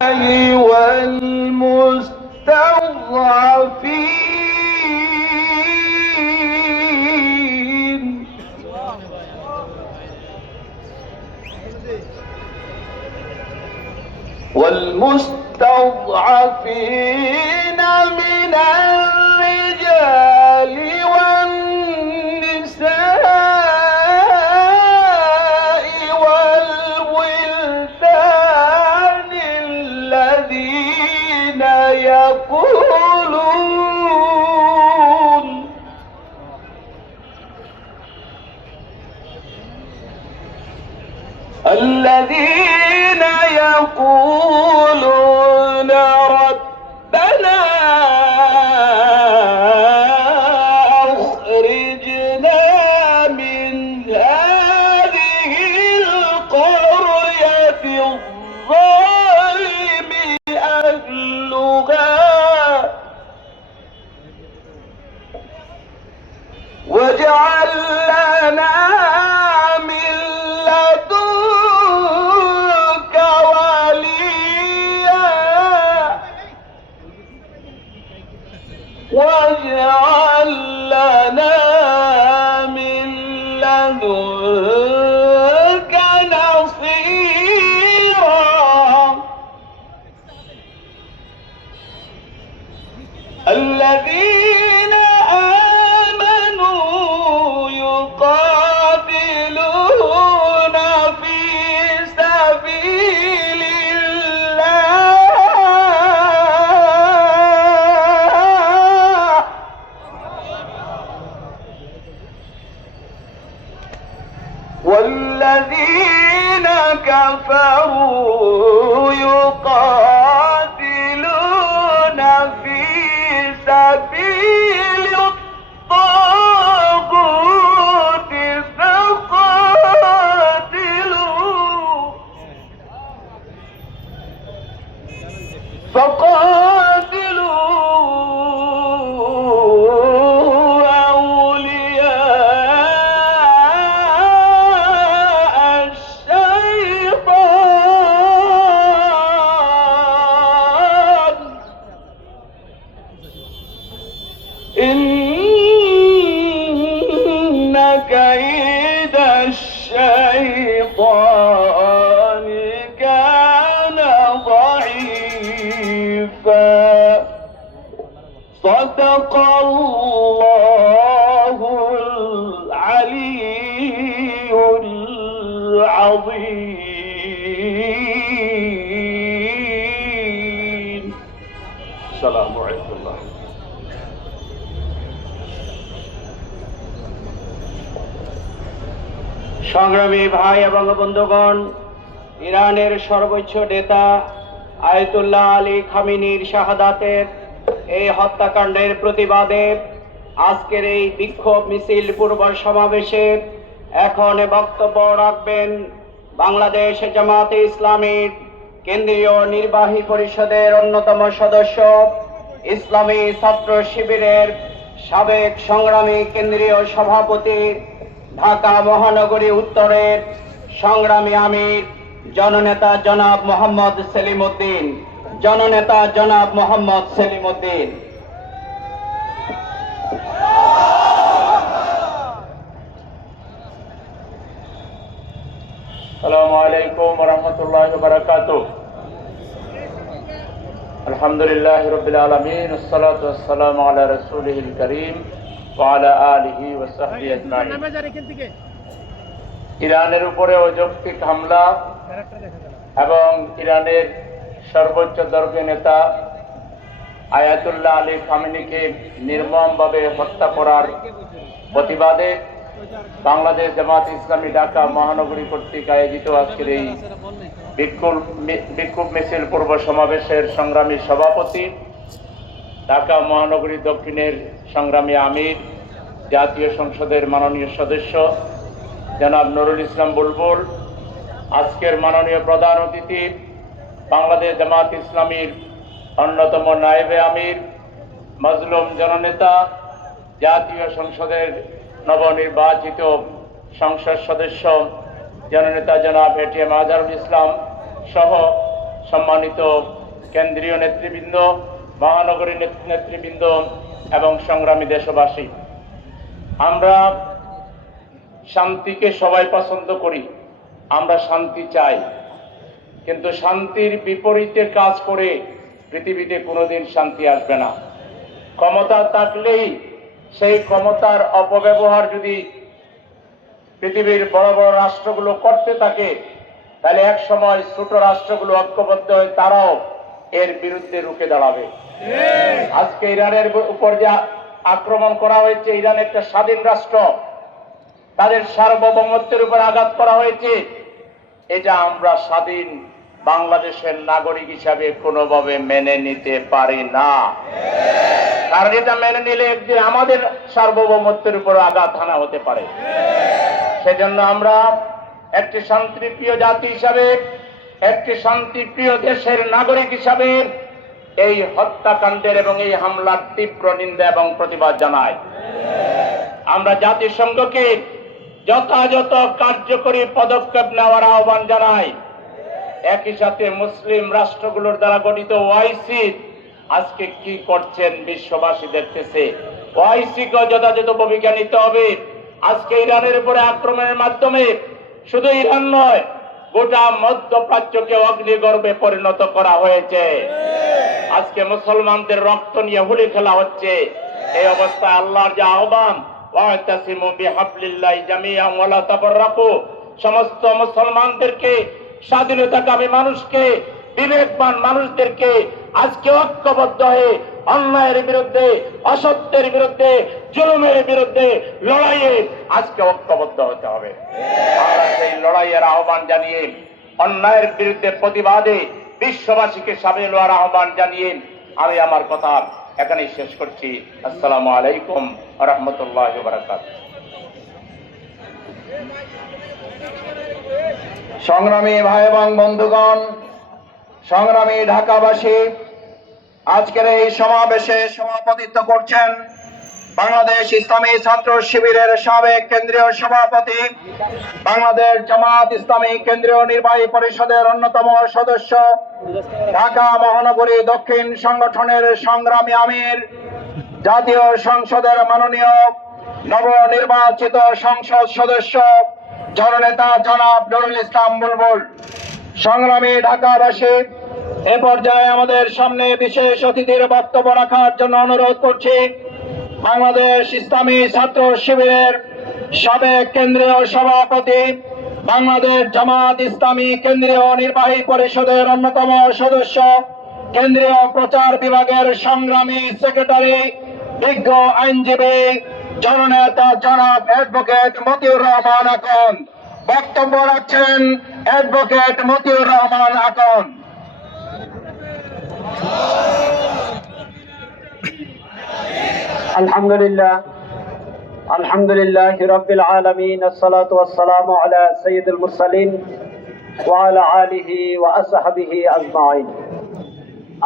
والمستضعفين من الرجال والنساء والولدان الذين يقولون ربنا أخرجنا من هذه القرية الظالم أهلها واجعل لنا من لدنك وليا واجعل لنا من لدنك نصيرا الذين آمنوا يقاتلون في سبيل الله والذين كفروا يقاتلون في سبيل الطاغوت فقاتلوا أولياء الشيطان إن كيد الشيطان كان ضعيفا صدق الله العلي العظيم السلام عليكم সংগ্রামী ভাই এবং বন্ধুগণ, ইরানের সর্বোচ্চ নেতা আয়াতুল্লাহ আলী খামেনির শাহাদাতের এই হত্যাকাণ্ডের প্রতিবাদে আজকের এই বিক্ষোভ মিছিল পূর্ব সমাবেশে এখন বক্তব্য রাখবেন বাংলাদেশ জামাতে ইসলামীর কেন্দ্রীয় নির্বাহী পরিষদের অন্যতম সদস্য, ইসলামী ছাত্র শিবিরের সাবেক সংগ্রামী কেন্দ্রীয় সভাপতি, ঢাকা মহানগরী উত্তরের সংগ্রামী আমির জননেতা জনাব মোহাম্মদ সেলিম উদ্দিন। জননেতা জনাব মোহাম্মদ সেলিম উদ্দিন। আসসালামু আলাইকুম ওয়া রাহমাতুল্লাহি ওয়া বারাকাতুহু। আলহামদুলিল্লাহি রাব্বিল আলামিন ওয়াসসালাতু ওয়াসসালামু আলা রাসূলিহিল কারীম ওয়া আলা আলিহি ওয়া সাহবিহি আজমাইন। ইরানের উপরে অযৌক্তিক হামলা এবং ইরানের সর্বোচ্চ দর্গীয় নেতা আয়াতুল্লাহ আলী খামেনিকে নির্মমভাবে হত্যা করার প্রতিবাদে বাংলাদেশ জামাতে ইসলামী ঢাকা মহানগরী কর্তৃক আয়োজিত আজকের এই বিক্ষোভ মিছিল পূর্ব সমাবেশের সংগ্রামী সভাপতি, ঢাকা মহানগরী দক্ষিণের সংগ্রামী আমির, জাতীয় সংসদের মাননীয় সদস্য জনাব নুরুল ইসলাম বুলবুল, আজকের মাননীয় প্রধান অতিথি বাংলাদেশ জামাত ইসলামীর অন্যতম নায়েবে আমির, মজলুম জননেতা, জাতীয় সংসদের নবনির্বাচিত সংসদ সদস্য জননেতা জনাব এটিএম আজহারুল ইসলাম সহ সম্মানিত কেন্দ্রীয় নেতৃবৃন্দ, মহানগরী নেতৃবৃন্দ এবং সংগ্রামী দেশবাসী, আমরা শান্তিকে সবাই পছন্দ করি, আমরা শান্তি চাই, কিন্তু শান্তির বিপরীতে কাজ করে পৃথিবীতে কোনোদিন শান্তি আসবে না। ক্ষমতা থাকলেই সেই ক্ষমতার অপব্যবহার যদি পৃথিবীর বড় বড় রাষ্ট্রগুলো করতে থাকে, তাহলে এক সময় ছোট রাষ্ট্রগুলো ঐক্যবদ্ধ হয়ে তারাও এর বিরুদ্ধে রুখে দাঁড়াবে। আজকে ইরানের উপর যে আক্রমণ করা হয়েছে, ইরান একটা স্বাধীন রাষ্ট্র, তাদের সার্বভৌমত্বের উপর আঘাত করা হয়েছে, এটা আমরা স্বাধীন বাংলাদেশের নাগরিক হিসাবে কোনোভাবে মেনে নিতে পারি না। কারণ এটা মেনে নিলে একদিন আমাদের সার্বভৌমত্বের উপর আঘাত হানা হতে পারে। সেজন্য আমরা একটি শান্তিপ্রিয় জাতি হিসাবে, একটি শান্তিপ্রিয় দেশের নাগরিক হিসাবে এই হত্যাকাণ্ডের এবং এই হামলার তীব্র নিন্দা এবং প্রতিবাদ জানাই। আমরা জাতিসংঘকে যথাযথ কার্যকরী পদক্ষেপ নেওয়ার আহ্বান জানাই। একই সাথে মুসলিম রাষ্ট্রগুলোর দ্বারা গঠিত ওআইসি আজকে কি করছেন বিশ্ববাসী দেখতেছে। ওআইসিকে যথাযথ ভূমিকা নিতে হবে। আজকে ইরানের উপরে আক্রমণের মাধ্যমে শুধু ইরান নয়, গোটা মধ্যপ্রাচ্যকে অগ্নিগর্ভে পরিণত করা হয়েছে। আজকে মুসলমানদের রক্ত নিয়ে হোলি খেলা হচ্ছে। এই অবস্থায় আল্লাহর যে আহ্বান, ওয়াতাসিমু বিহাবলিল্লাহি জামিআন ওয়া লা তাফাররাকু, সমস্ত মুসলমানদেরকে, স্বাধীনতাকামী মানুষকে, বিবেকবান মানুষদেরকে আজকে ঐক্যবদ্ধ হয়ে অন্যায়ের বিরুদ্ধে, অসত্যের বিরুদ্ধে, জুলুমের বিরুদ্ধে লড়াইয়ে আজকে ঐক্যবদ্ধ হতে হবে। আমরা সেই লড়াইয়ের আহ্বান জানিয়ে, অন্যায়ের বিরুদ্ধে প্রতিবাদে বিশ্ববাসীকে সামিল হওয়ার আহ্বান জানিয়ে আমি আমার কথা এখানেই শেষ করছি। আসসালামু আলাইকুম ওয়া রাহমাতুল্লাহি ওয়া বারাকাতুহু। সংগ্রামী ভাই এবং বন্ধুগণ, সংগ্রামী ঢাকাবাসী, আজকের এই সমাবেশে সভাপতিত্ব করছেন বাংলাদেশ ইসলামী ছাত্র শিবিরের সাবেক কেন্দ্রীয় সভাপতি, বাংলাদেশ জামাত ইসলামী কেন্দ্রীয় নির্বাহী পরিষদের অন্যতম সদস্য, ঢাকা মহানগরী দক্ষিণ সংগঠনের সংগ্রামী আমির, জাতীয় সংসদের মাননীয় নবনির্বাচিত সংসদ সদস্য জননেতা জনাব নুরুল ইসলাম বুলবুল। সংগ্রামী ঢাকাবাসী, এ পর্যায়ে আমাদের সামনে বিশেষ অতিথির বক্তব্য রাখার জন্য অনুরোধ করছি বাংলাদেশ ইসলামী ছাত্র শিবিরের সাবেক কেন্দ্রীয় সভাপতি, বাংলাদেশ জামাত ইসলামী কেন্দ্রীয় নির্বাহী পরিষদের অন্যতম সদস্য, কেন্দ্রীয় প্রচার বিভাগের সংগ্রামী সেক্রেটারি, বিজ্ঞ আইনজীবী, জননেতা জনাব অ্যাডভোকেট মতিউর রহমান আকন। বক্তব্য রাখছেন অ্যাডভোকেট মতিউর রহমান আকন। আলহামদুলিল্লাহ, আলহামদুলিল্লাহ রাব্বিল আলামিন, আসসালাতু ওয়াসসালামু আলা সাইয়্যিদিল মুরসালিন ওয়া আলা আলিহি ওয়া আসহাবিহি আজমাইন।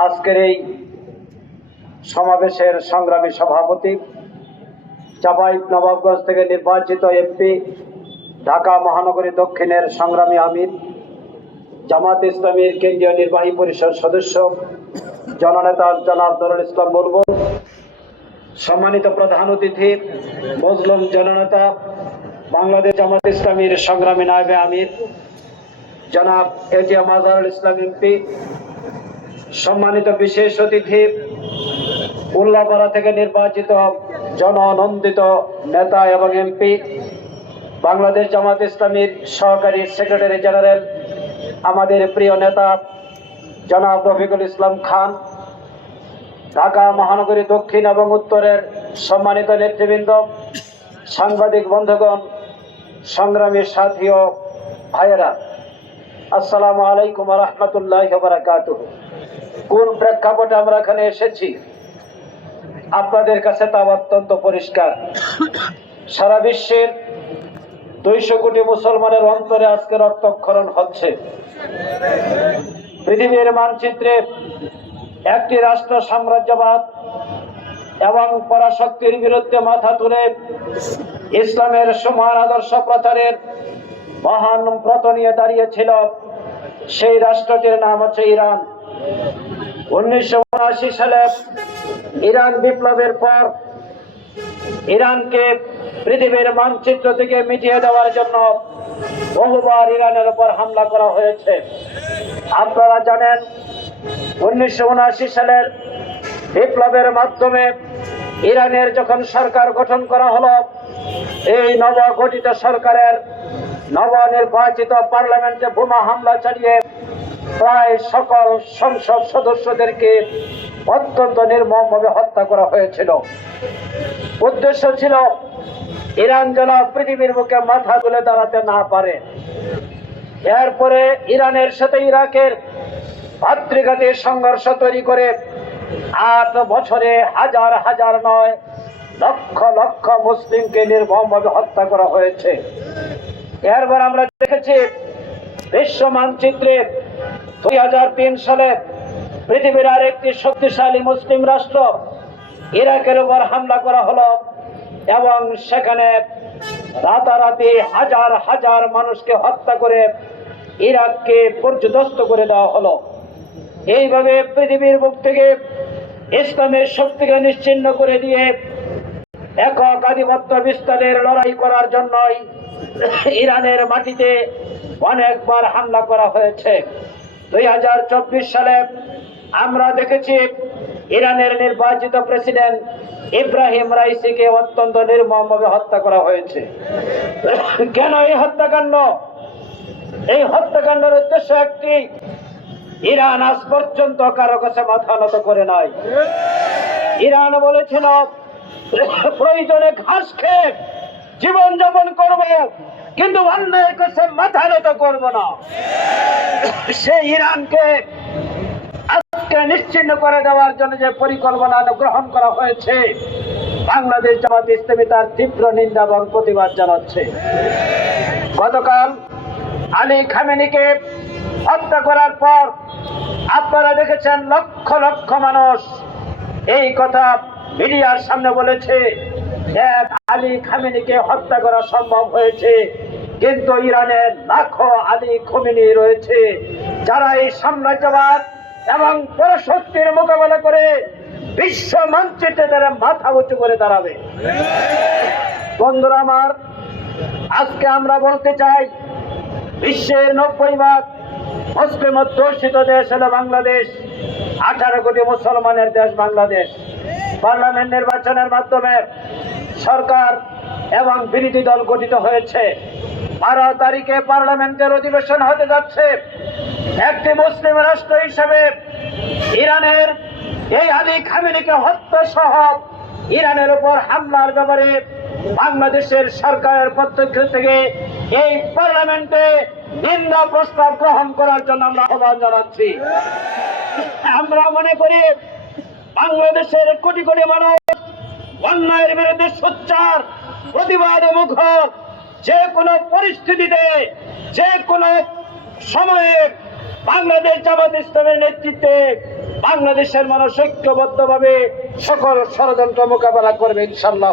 আজকের এই সমাবেশের সংগ্রামী সভাপতি, চাঁপাইনবাবগঞ্জ থেকে নির্বাচিত এমপি, ঢাকা মহানগরী দক্ষিণের সংগ্রামী আমির, জামাত ইসলামীর কেন্দ্রীয় নির্বাহী পরিষদ সদস্য জননেতা জনাব নুরুল ইসলাম বুলবুল, সম্মানিত প্রধান অতিথি মজলুম জননেতা বাংলাদেশ জামাত ইসলামীর সংগ্রামী নায়েবে আমির জনাব এটিএম আজহারুল ইসলাম এমপি, সম্মানিত বিশেষ অতিথি উল্লাপাড়া থেকে নির্বাচিত জননন্দিত নেতা এবং এমপি, বাংলাদেশ জামাত ইসলামীর সহকারী সেক্রেটারি জেনারেল, আমাদের প্রিয় নেতা জনাব রফিকুল ইসলাম খান, ঢাকা মহানগরী দক্ষিণ এবং উত্তরের সম্মানিত নেতৃবৃন্দ, সাংবাদিক বন্ধুগণ, সংগ্রামী সাথী ও ভাইয়েরা, আসসালামু আলাইকুম ওয়া রাহমাতুল্লাহি ওয়া বারাকাতুহু। কোন প্রেক্ষাপটে আমরা এখানে এসেছি আপনাদের কাছে তা অত্যন্ত পরিষ্কার। সারা বিশ্বের 200 কোটি মুসলমানের অন্তরে আজকে রক্তক্ষরণ হচ্ছে। পৃথিবীর মানচিত্রে একটি রাষ্ট্র সাম্রাজ্যবাদ এবং পরাশক্তির বিরুদ্ধে মাথা তুলে ইসলামের সমান আদর্শ প্রচারের মহান ব্রত নিয়ে দাঁড়িয়েছিল সেই রাষ্ট্রটির নাম হচ্ছে ইরান। 1979 সালে ইরান বিপ্লবের পর ইরানকে পৃথিবীর মানচিত্র থেকে মিটিয়ে দেওয়ার জন্য বহুবার ইরানের উপর হামলা করা হয়েছে। আপনারা জানেন 1979 সালের বিপ্লবের মাধ্যমে ইরানের যখন সরকার গঠন করা হলো, এই নবগঠিত সরকারের নবনির্বাচিত পার্লামেন্টে বোমা হামলা চালিয়ে প্রায় সকল সংসদ সদস্যদেরকে অত্যন্ত নির্মমভাবে হত্যা করা হয়েছিল। উদ্দেশ্য ছিল ইরান যেন পৃথিবীর বুকে মাথা তুলে দাঁড়াতে না পারে। এরপরে ইরানের সাথে ইরাকের ভাতৃঘাতী সংঘর্ষ তৈরি করে 8 বছরে হাজার হাজার নয় লক্ষ লক্ষ মুসলিমকে নির্মমভাবে হত্যা করা হয়েছে। এরপর আমরা দেখেছি বিশ্ব মানচিত্রে 2003 সালে পৃথিবীর আরেকটি শক্তিশালী মুসলিম রাষ্ট্র ইরাকের উপর হামলা করা হলো এবং সেখানে রাতারাতি হাজার হাজার মানুষকে হত্যা করে ইরাককে পর্যদস্ত করে দেওয়া হলো। এইভাবে পৃথিবীর বুক থেকে ইসলামের শক্তিকে নিশ্চিহ্ন করে দিয়ে একক আধিপত্য বিস্তারের লড়াই করার জন্যই ইরানের মাটিতে অনেকবার হামলা করা হয়েছে। 2024 সালে আমরা দেখেছি ইরানের নির্বাচিত প্রেসিডেন্ট ইব্রাহিম রাইসিকে অত্যন্ত নির্মমভাবে হত্যা করা হয়েছে। কেন এই হত্যাকাণ্ড? এই হত্যাকাণ্ডের উদ্দেশ্য একটি, ইরান আজ পর্যন্ত কারো কাছে মাথা নত করে নাই। ইরান বলেছিল প্রয়োজনে ঘাস খেয়ে জীবন যাপন করব, কিন্তু অন্যায়ের কাছে মাথা নত করব না। সেই ইরানকে আজকে নিশ্চিহ্ন করে দেওয়ার জন্য যে পরিকল্পনা গ্রহণ করা হয়েছে, বাংলাদেশ জামাত ইসলামী তার তীব্র নিন্দা এবং প্রতিবাদ জানাচ্ছে। গতকাল আলী খামেনিকে হত্যা করার পর আপনারা দেখেছেন লক্ষ লক্ষ মানুষ এই কথা মিডিয়ার সামনে বলেছে, আলী খামেনিকে হত্যা করা সম্ভব হয়েছে, কিন্তু ইরানের লাখো আলী খামেনি রয়েছে যারা এই সাম্রাজ্যবাদ এবং পরাশক্তির মোকাবেলা করে বিশ্ব মানচিত্রে তারা মাথা উঁচু করে দাঁড়াবে। বন্ধুরা আমার, আজকে আমরা বলতে চাই, বিশ্বের 90% মুসলিম অধ্যুষিত দেশ হলো বাংলাদেশ। 18 কোটি মুসলমানের দেশ বাংলাদেশ। পার্লামেন্ট নির্বাচনের মাধ্যমে সরকার এবং বিরোধী দল গঠিত হয়েছে। 12 তারিখে পার্লামেন্টের অধিবেশন হতে যাচ্ছে। একটি মুসলিম রাষ্ট্র হিসেবে ইরানের এই আলী খামেনিকে হত্যা সহ ইরানের উপর হামলার ব্যাপারে বাংলাদেশের সরকারের পক্ষ থেকে এই পার্লামেন্টে নিন্দা প্রস্তাব গ্রহণ করার জন্য আমরা আহ্বান জানাচ্ছি। আমরা মনে করি বাংলাদেশের কোটি কোটি মানুষ অন্যায়ের বিরুদ্ধে সোচ্চার প্রতিবাদে মুখর। যে কোনো পরিস্থিতিতে, যে কোনো সময়ে বাংলাদেশ জামাত ইসলামের নেতৃত্বে বাংলাদেশের মানুষ ঐক্যবদ্ধভাবে সকল ষড়যন্ত্র মোকাবেলা করবে ইনশাআল্লাহ।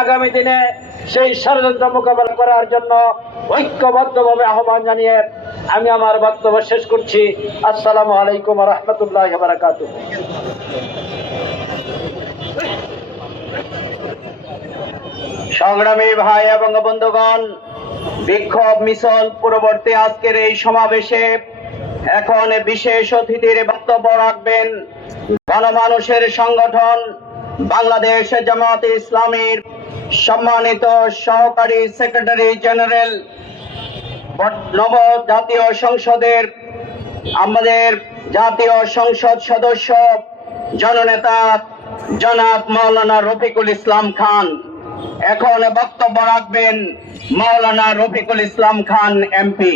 আগামী দিনে সেই ষড়যন্ত্র মোকাবেলা করার জন্য ঐক্যবদ্ধভাবে আহ্বান জানিয়ে আমি আমার বক্তব্য শেষ করছি। আসসালামু আলাইকুম ওয়া রাহমাতুল্লাহি ওয়া বারাকাতুহু। সংগ্রামী ভাই এবং বন্ধুগণ, বিক্ষোভ মিছিল পূর্ববর্তী আজকের এই সমাবেশে এখন বিশেষ অতিথির বক্তব্য রাখবেন গণমানুষের সংগঠন বাংলাদেশ জামাত ইসলামীর সম্মানিত সহকারী সেক্রেটারি জেনারেল, নব জাতীয় সংসদের আমাদের জাতীয় সংসদ সদস্য জননেতা জনাব মাওলানা রফিকুল ইসলাম খান। এখন বক্তব্য রাখবেন মাওলানা রফিকুল ইসলাম খান এমপি।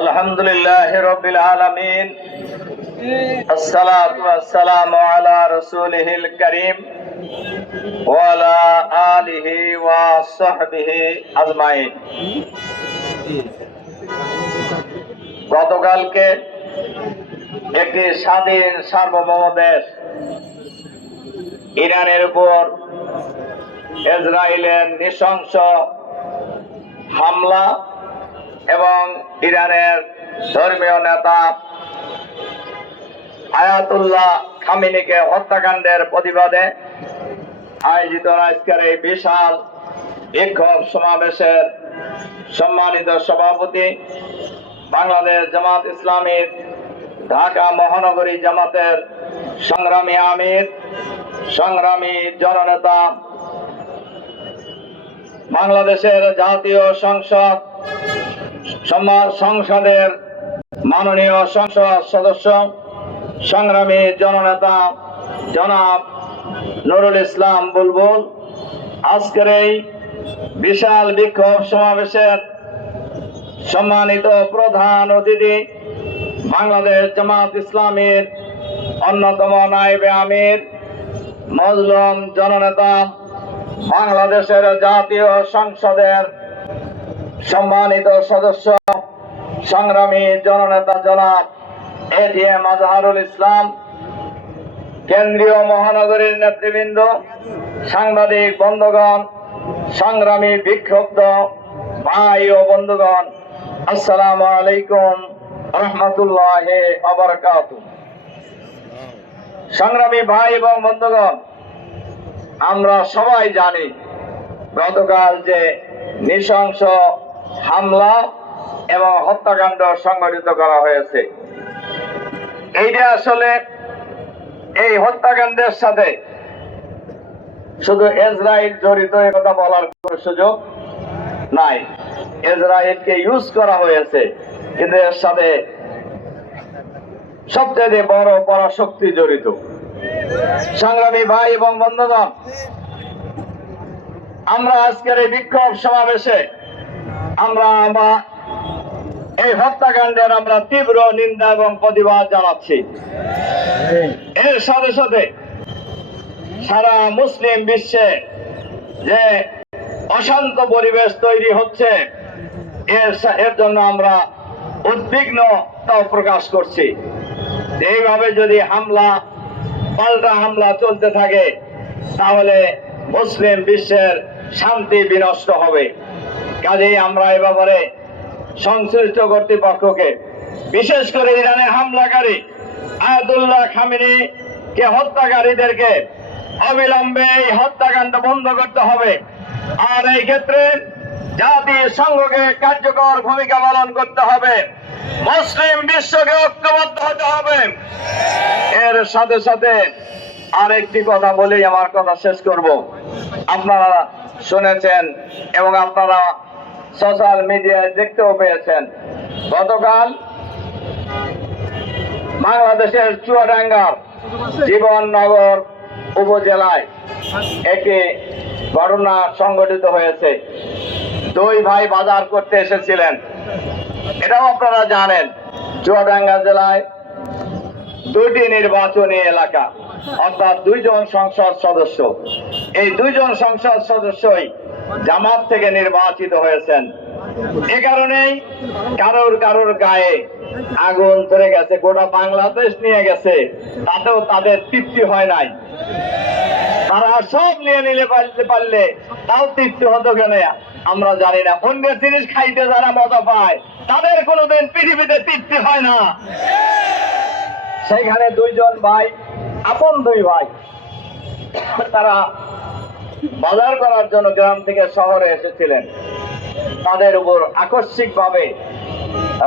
আলহামদুলিল্লাহ রাব্বিল আলামিন, আসসালাতু ওয়াসসালামু আলা রাসূলিহিল কারীম ওয়া আলা আলিহি ওয়া সাহবিহি আজমাইন। গতকালকে একটি স্বাধীন সার্বভৌম দেশ ইরানের উপর ইসরায়েলের নৃশংস হামলা এবং ইরানের ধর্মীয় নেতা আয়াতুল্লাহ খামেনিকে হত্যাকাণ্ডের প্রতিবাদে আয়োজিত আজকের এই বিশাল বিক্ষোভ সমাবেশের সম্মানিত সভাপতি, বাংলাদেশ জামাত ইসলামীর ঢাকা মহানগরী জামাতের সংগ্রামী আমির, সংগ্রামী জননেতা, বাংলাদেশের জাতীয় সংসদের মাননীয় সংসদ সদস্য, সংগ্রামী জননেতা জনাব নুরুল ইসলাম বুলবুল, আজকের এই বিশাল বিক্ষোভ সমাবেশের সম্মানিত প্রধান অতিথি, বাংলাদেশ জামাত ইসলামীর অন্যতম নায়েবে আমির, মজলুম জননেতা, বাংলাদেশের জাতীয় সংসদের সম্মানিত সদস্য, সংগ্রামী জননেতা জনাব এটিএম আজহারুল ইসলাম, কেন্দ্রীয় মহানগরীর নেতৃবৃন্দ, সাংবাদিক বন্ধুগণ, সংগ্রামী বিক্ষুব্ধ ভাই ও বন্ধুগণ, আসসালামু আলাইকুম রহমতুল্লাহি ওয়া বারাকাতুহু। সংগ্রামী ভাই এবং বন্ধুগণ, আমরা সবাই জানি গতকাল যে নৃশংস হামলা এবং হত্যাকাণ্ড সংঘটিত করা হয়েছে, এইটা আসলে এই হত্যাকাণ্ডের সাথে শুধু ইসরায়েল জড়িত একথা বলার কোনো সুযোগ নাই। ইসরায়েলকে ইউজ করা হয়েছে, কিন্তু এর সাথে সবচেয়ে বড় পরাশক্তি জড়িত। সংগ্রামী ভাই এবং বন্ধুগণ, আমরা আজকের এই বিক্ষোভ সমাবেশে আমরা এই হত্যাকাণ্ডের আমরা তীব্র নিন্দা এবং প্রতিবাদ জানাচ্ছি। এর সাথে সাথে সারা মুসলিম বিশ্বে যে অশান্ত পরিবেশ তৈরি হচ্ছে, এর জন্য আমরা উদ্বিগ্নতা প্রকাশ করছি। এইভাবে যদি পাল্টা হামলা চলতে থাকে, তাহলে মুসলিম বিশ্বের শান্তি বিনষ্ট হবে। কাজেই আমরা এ ব্যাপারে সংশ্লিষ্ট কর্তৃপক্ষকে, বিশেষ করে ইরানের হামলাকারী আয়াতুল্লাহ খামেনিকে হত্যাকারীদেরকে অবিলম্বে এই হত্যাকাণ্ড বন্ধ করতে হবে। আর এই ক্ষেত্রে জাতিসংঘকে কার্যকর ভূমিকা পালন করতে হবে, মুসলিম বিশ্বকে ঐক্যবদ্ধ হতে হবে। এর সাথে সাথে আরেকটি কথা বলেই আমার কথা শেষ করব। আপনারা শুনেছেন এবং আপনারা সোশ্যাল মিডিয়ায় দেখতেও পেয়েছেন, গতকাল বাংলাদেশের চুয়াডাঙ্গার জীবননগর উপজেলায় একটি ঘটনা সংঘটিত হয়েছে। দুই ভাই বাজার করতে এসেছিলেন, এটাও আপনারা জানেন। চুয়াডাঙ্গা জেলায় দুইটি নির্বাচনী এলাকা, অর্থাৎ দুইজন সংসদ সদস্য। এই দুইজন সংসদ সদস্যই জামাত থেকে নির্বাচিত হয়েছেন। এ কারণেই কারোর গায়ে আগুন ধরে গেছে, গোটা বাংলাদেশ নিয়ে গেছে, তাতেও তাদের তৃপ্তি হয় নাই। তারা সব নিয়ে নিলে পারলে তাও তৃপ্তি হতো কেন আমরা জানি না। অন্যের জিনিস খাইতে যারা মজা পায়, তাদের কোনোদিন পৃথিবীতে তৃপ্তি হয় না। সেইখানে দুইজন ভাই, আপন দুই ভাই, তারা বাজার করার জন্য গ্রাম থেকে শহরে এসেছিলেন। তাদের উপর আকস্মিকভাবে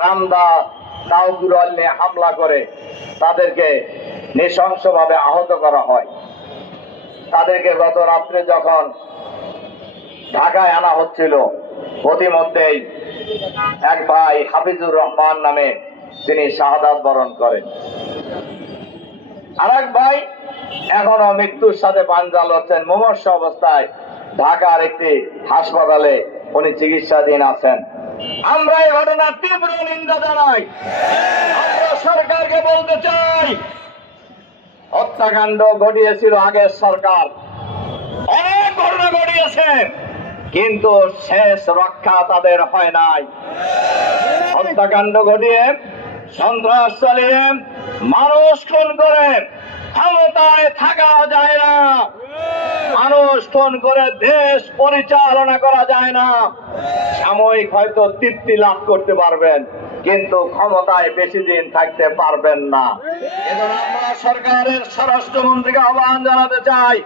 রামদা দাউদুল নিয়ে হামলা করে তাদেরকে নৃশংসভাবে আহত করা হয়। তাদেরকে গত রাত্রে যখন ঢাকায় আনা হচ্ছিল, প্রতিমধ্যেই এক ভাই হাফিজুর রহমান নামে তিনি শাহাদাত বরণ করেন। আর এক ভাই এখনো মৃত্যুর সাথে পাঞ্জা লড়ছেন, মুমূর্ষ অবস্থায় ঢাকার একটি হাসপাতালে উনি চিকিৎসাধীন আছেন। আমরা এই ঘটনার তীব্র নিন্দা জানাই। আমরা সরকারকে বলতে চাই, হত্যাকাণ্ড ঘটিয়েছিল আগের সরকার, অনেক ঘটনা ঘটিয়েছে, কিন্তু শেষ রক্ষা তাদের হয় নাই। হত্যাকাণ্ড ঘটিয়ে, সন্ত্রাস চালিয়ে, মানুষ খুন করে ক্ষমতায় থাকা যায় না। মানুষ ফোন করে দেশ পরিচালনা করা যায় না। সাময়িক হয়তো তৃপ্তি লাভ করতে পারবেন, কিন্তু ক্ষমতায় বেশি দিন থাকতে পারবেন না। এজন্য আমরা সরকারের স্বরাষ্ট্রমন্ত্রীকে আহ্বান জানাতে চাই,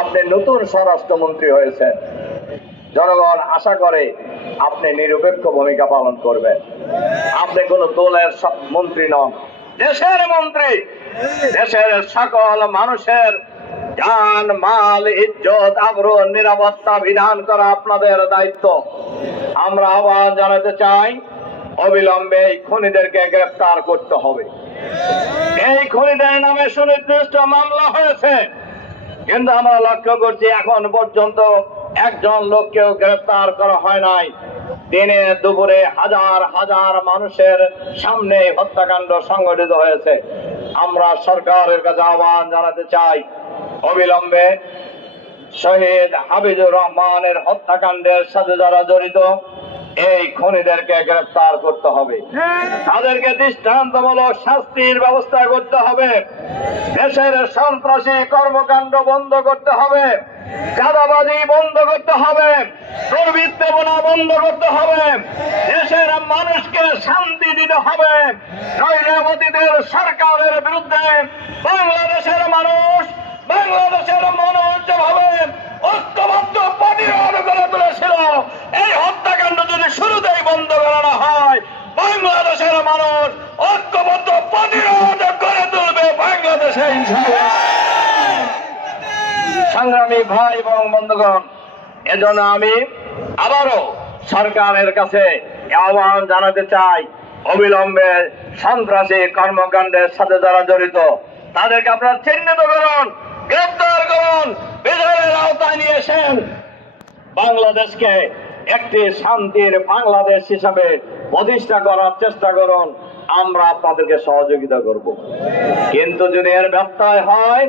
আপনি নতুন স্বরাষ্ট্রমন্ত্রী হয়েছেন, জনগণ আশা করে আপনি নিরপেক্ষ ভূমিকা পালন করবেন। আপনি কোন দলের মন্ত্রী নন, দেশের মন্ত্রী। দেশের সকল মানুষের জান মাল ইজ্জত আবরুর নিরাপত্তা বিধান করা আপনাদের দায়িত্ব। আমরা আহ্বান জানাতে চাই, অবিলম্বে এই খুনিদেরকে গ্রেফতার করতে হবে। এই খুনিদের নামে সুনির্দিষ্ট মামলা হয়েছে, কিন্তু আমরা লক্ষ্য করছি এখন পর্যন্ত একজন লোককেও গ্রেফতার করা হয় নাই। দিনে দুপুরে হাজার হাজার মানুষের সামনে হত্যাকাণ্ড সংঘটিত হয়েছে। আমরা সরকারের কাছে আহ্বান জানাতে চাই, অবিলম্বে শহীদ হাবিজুর রহমানের হত্যাকাণ্ডের সাথে যারা জড়িত এই খুনিদেরকে গ্রেফতার করতে হবে, তাদেরকে দৃষ্টান্তমূলক শাস্তির ব্যবস্থা করতে হবে। দেশের সন্ত্রাসী কর্মকাণ্ড বন্ধ করতে হবে, চাঁদাবাজি বন্ধ করতে হবে, দুর্বৃত্তায়ন বন্ধ করতে হবে, দেশের মানুষকে শান্তি দিতে হবে। নইলে অতীতের সরকারের বিরুদ্ধে বাংলাদেশের মানুষ যেভাবে ঐক্যবদ্ধ প্রতিরোধ করে তুলেছিল, এই হত্যাকাণ্ড যদি শুরুতেই বন্ধ করানো হয়, বাংলাদেশের মানুষ ঐক্যবদ্ধ প্রতিরোধ করে তুলবে বাংলাদেশে ইনশাআল্লাহ। সংগ্রামী ভাই এবং বন্ধুগণ, এজন্য আমি আবারও সরকারের কাছে আহ্বান জানাতে চাই, অবিলম্বে সন্ত্রাসী কর্মকাণ্ডের সাথে যারা জড়িত তাদেরকে আপনারা চিহ্নিত করুন, গ্রেফতার করুন, বিচারের আওতায় নিয়ে এসেন। বাংলাদেশকে একটি শান্তির বাংলাদেশ হিসাবে প্রতিষ্ঠা করার চেষ্টা করুন। আমরা আপনাদেরকে সহযোগিতা করব, কিন্তু যদি এর ব্যত্যয় হয়,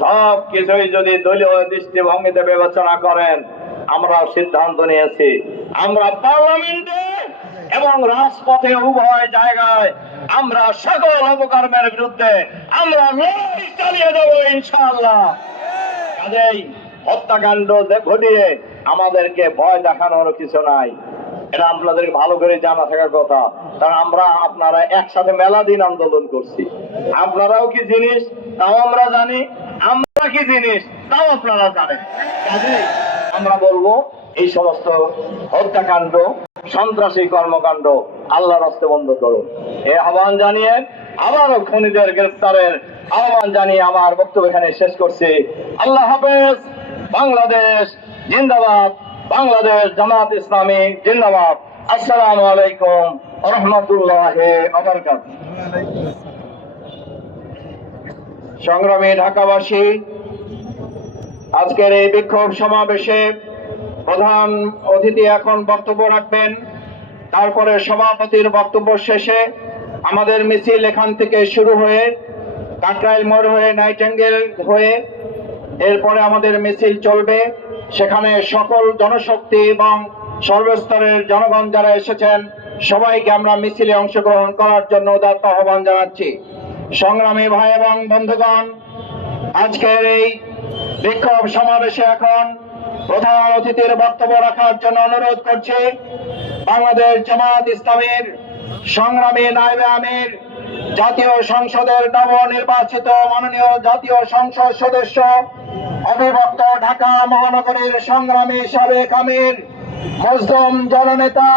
সব কিছুই যদি দলীয় দৃষ্টিভঙ্গিতে বিবেচনা করেন, আমরা সিদ্ধান্ত নিয়েছি আমরা পার্লামেন্টে এবং রাজপথে উভয় জায়গায় আমরা সকল অপকর্মের বিরুদ্ধে আমরা লড়াই চালিয়ে দেবো ইনশাআল্লাহ। কাজেই হত্যাকাণ্ড ঘটিয়ে আমাদেরকে ভয় দেখানোর কিছু নাই, এটা আপনাদের ভালো করে জানা থাকার কথা। কারণ আপনারা একসাথে মেলা দিন আন্দোলন করছি, আপনারাও কি জিনিস তাও আমরা জানি, আমরা কি জিনিস তাও আপনারা জানেন। কাজেই আমরা বলবো, এই সমস্ত হত্যাকাণ্ড সন্ত্রাসী কর্মকাণ্ড আল্লাহর হস্তে বন্ধ করুন। এই আহ্বান জানিয়ে আবারও খুনিদের গ্রেফতারের আহ্বান জানিয়ে আমার বক্তব্য এখানে শেষ করছি। আল্লাহ হাফেজ। বাংলাদেশ জিন্দাবাদ, বাংলাদেশ জামাত ইসলামী জিন্দাবাদ। আসসালামু আলাইকুম ওয়া রাহমাতুল্লাহি ওয়া বারাকাতুহু। সংগ্রামী ঢাকাবাসী, আজকের এই বিক্ষোভ সমাবেশে প্রধান অতিথি এখন বক্তব্য রাখবেন। তারপরে সভাপতির বক্তব্য শেষে আমাদের মিছিল এখান থেকে শুরু হয়ে কাকরাইল মোড় হয়ে নাইটিঙ্গেল হয়ে এরপরে আমাদের মিছিল চলবে। সেখানে সকল জনশক্তি এবং সর্বস্তরের জনগণ যারা এসেছেন সবাইকে আমরা মিছিলে অংশগ্রহণ করার জন্য উদাত্ত আহ্বান জানাচ্ছি। সংগ্রামী ভাই এবং বন্ধুগণ, আজকের এই বিক্ষোভ সমাবেশে এখন প্রধান অতিথির বক্তব্য রাখার জন্য অনুরোধ করছি বাংলাদেশ জামাত ইসলামীর সংগ্রামী নায়েবে আমির, জাতীয় সংসদের নবনির্বাচিত মাননীয় জাতীয় সংসদ সদস্য, অবিভক্ত ঢাকা মহানগরীর সংগ্রামী সাবেক আমির, মজলুম জননেতা,